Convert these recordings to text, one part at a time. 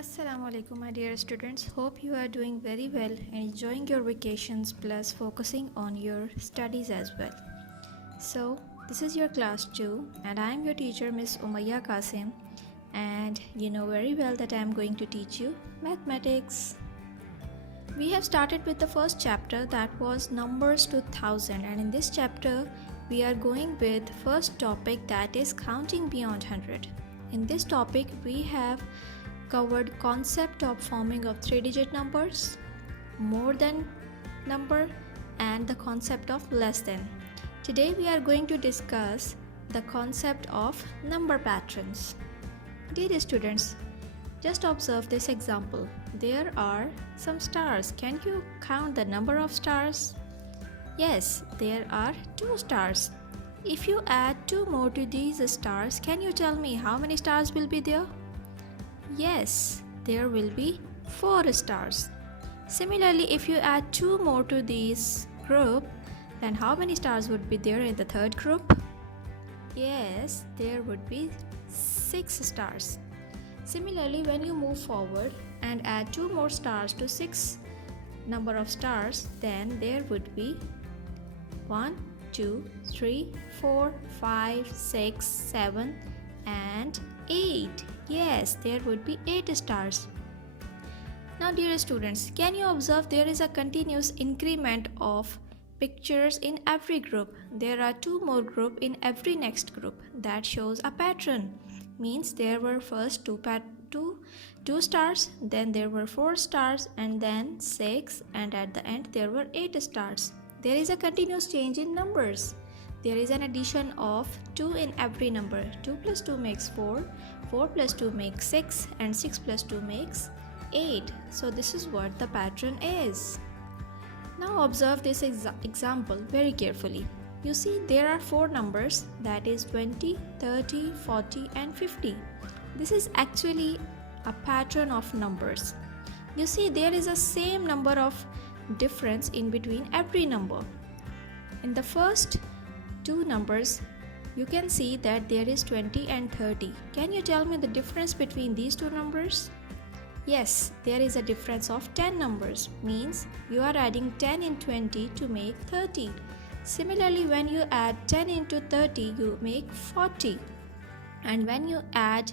Assalamu alaikum, my dear students. Hope you are doing very well and enjoying your vacations plus focusing on your studies as well. So, this is your class 2 and I am your teacher Miss Umaiya Qasim, and you know very well that I am going to teach you mathematics. We have started with the first chapter, that was numbers to 1000, and in this chapter we are going with first topic, that is counting beyond 100. In this topic we have covered concept of forming of 3-digit numbers, more than number, and the concept of less than. Today we are going to discuss the concept of number patterns. Dear students, just observe this example. There are some stars. Can you count the number of stars? Yes, there are 2 stars. If you add 2 more to these stars, can you tell me how many stars will be there? Yes, there will be 4 stars. Similarly, if you add 2 more to this group, then how many stars would be there in the third group? Yes, there would be 6 stars. Similarly, when you move forward and add 2 more stars to 6 number of stars, then there would be 1, 2, 3, 4, 5, 6, 7 and 8. Yes, there would be 8 stars. Now dear students, can you observe there is a continuous increment of pictures in every group? There are 2 more groups in every next group. That shows a pattern. Means there were first 2 stars, then there were 4 stars, and then 6, and at the end there were 8 stars. There is a continuous change in numbers. There is an addition of 2 in every number. 2 plus 2 makes 4, 4 plus 2 makes 6, and 6 plus 2 makes 8. So this is what the pattern is. Now observe this example very carefully. You see there are 4 numbers, that is 20, 30, 40 and 50. This is actually a pattern of numbers. You see there is a same number of difference in between every number. In the first 2 numbers, you can see that there is 20 and 30. Can you tell me the difference between these 2 numbers? Yes, there is a difference of 10 numbers. Means you are adding 10 in 20 to make 30. Similarly, when you add 10 into 30, you make 40. And when you add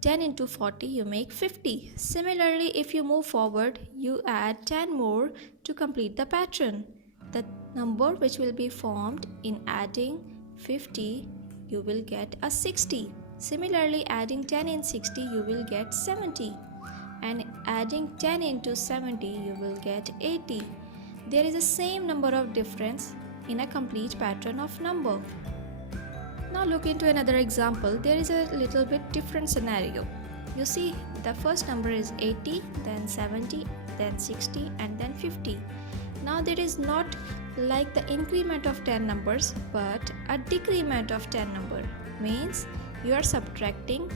10 into 40, you make 50. Similarly, if you move forward, you add 10 more to complete the pattern. The number which will be formed in adding 50, you will get a 60. Similarly, adding 10 in 60, you will get 70. And adding 10 into 70, you will get 80. There is the same number of difference in a complete pattern of number. Now look into another example. There is a little bit different scenario. You see the first number is 80, then 70, then 60 and then 50. Now there is not like the increment of 10 numbers but a decrement of 10 number. Means you are subtracting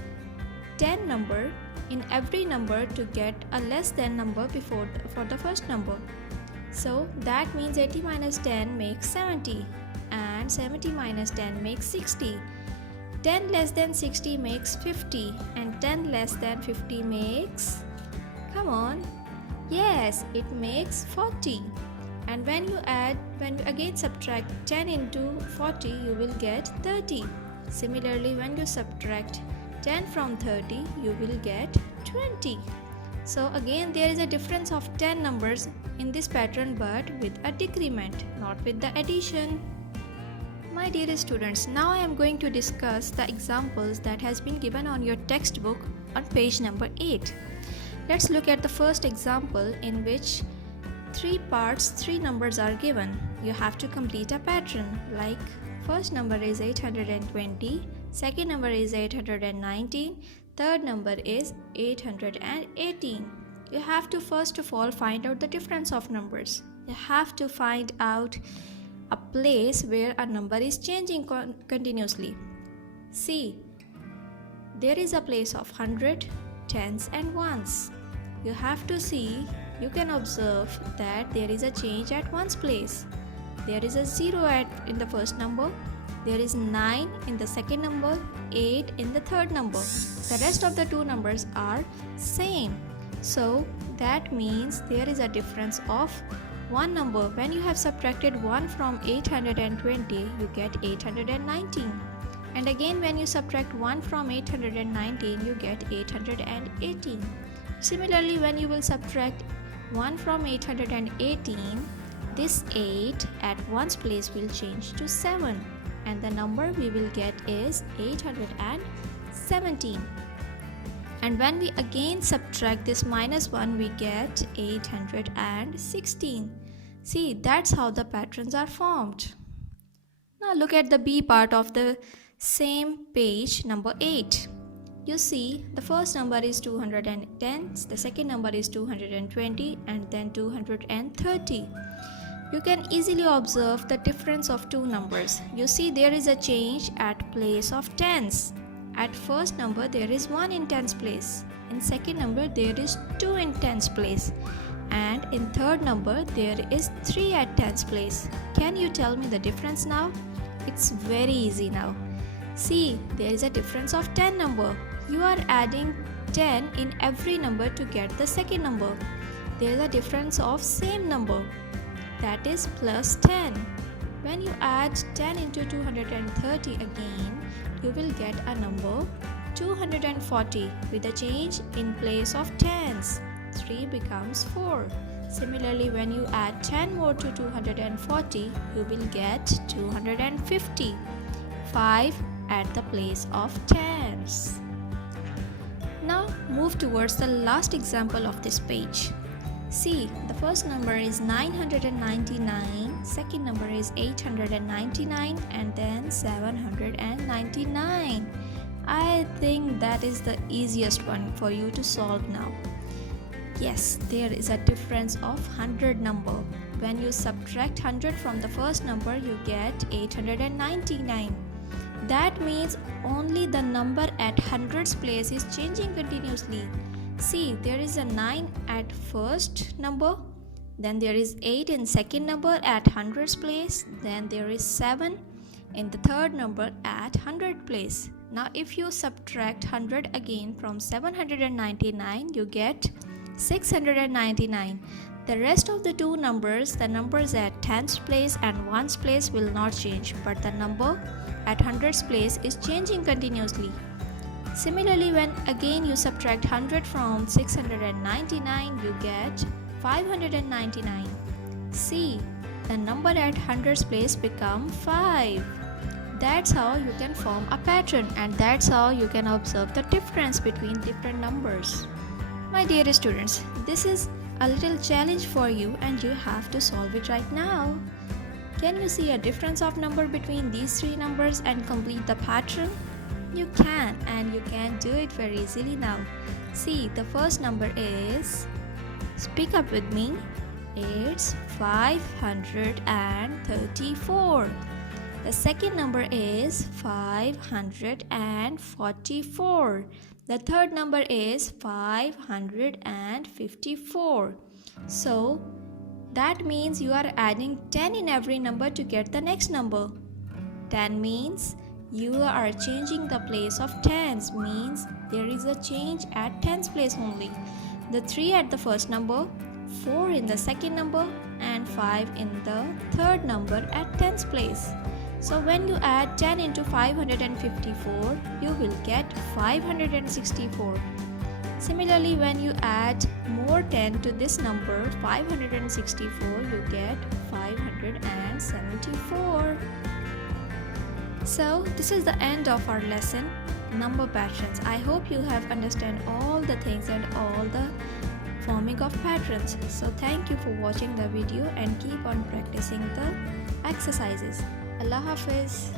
10 number in every number to get a less than number for the first number. So that means 80 minus 10 makes 70 and 70 minus 10 makes 60. 10 less than 60 makes 50 and 10 less than 50 makes, come on, yes, it makes 40. And when you again subtract 10 into 40, you will get 30. Similarly, when you subtract 10 from 30, you will get 20. So again there is a difference of 10 numbers in this pattern but with a decrement, not with the addition. My dear students, now I am going to discuss the examples that has been given on your textbook on page number 8. Let's look at the first example in which 3 parts, 3 numbers are given. You have to complete a pattern like first number is 820, second number is 819, third number is 818. You have to first of all find out the difference of numbers. You have to find out a place where a number is changing continuously. See, there is a place of 100, tens and ones. You have to see, you can observe that there is a change at ones place. There is a 0 in the first number, there is 9 in the second number, 8 in the third number. The rest of the two numbers are same. So that means there is a difference of one number. When you have subtracted 1 from 820, you get 819. And again, when you subtract 1 from 819, you get 818. Similarly, when you will subtract 1 from 818, this 8 at one's place will change to 7, and the number we will get is 817. And when we again subtract this minus 1, we get 816. See, that's how the patterns are formed. Now look at the B part of the same page, number 8. You see, the first number is 210, the second number is 220, and then 230. You can easily observe the difference of two numbers. You see, there is a change at place of tens. At first number, there is 1 in tens place. In second number, there is 2 in tens place. And in third number, there is 3 at tens place. Can you tell me the difference now? It's very easy now. See, there is a difference of 10 number. You are adding 10 in every number to get the second number. There is a difference of same number. That is plus 10. When you add 10 into 230 again, you will get a number 240 with a change in place of tens. 3 becomes 4. Similarly, when you add 10 more to 240, you will get 250. 5 at the place of tens. Now move towards the last example of this page. See, the first number is 999, second number is 899, and then 799. I think that is the easiest one for you to solve now. Yes, there is a difference of 100 number. When you subtract 100 from the first number, you get 899. That means only the number at hundreds place is changing continuously. See, there is a 9 at first number, then there is 8 in second number at hundreds place, then there is 7 in the third number at 100 place. Now if you subtract 100 again from 799, you get 699. The rest of the two numbers, the numbers at tens place and ones place will not change, but the number at hundreds place is changing continuously. Similarly, when again you subtract 100 from 699, you get 599. See, the number at hundreds place become 5. That's how you can form a pattern, and that's how you can observe the difference between different numbers. My dear students, this is a little challenge for you and you have to solve it right now. Can you see a difference of number between these three numbers and complete the pattern? You can, and you can do it very easily now. See, the first number is, speak up with me, it's 534. The second number is 544. The third number is 554. So that means you are adding 10 in every number to get the next number. 10 means you are changing the place of tens, means there is a change at tens place only. The 3 at the first number, 4 in the second number, and 5 in the third number at tens place. So when you add 10 into 554, you will get 564. Similarly, when you add more 10 to this number 564, you get 574. So this is the end of our lesson, number patterns. I hope you have understand all the things and all the forming of patterns. So thank you for watching the video and keep on practicing the exercises. Allah Hafiz.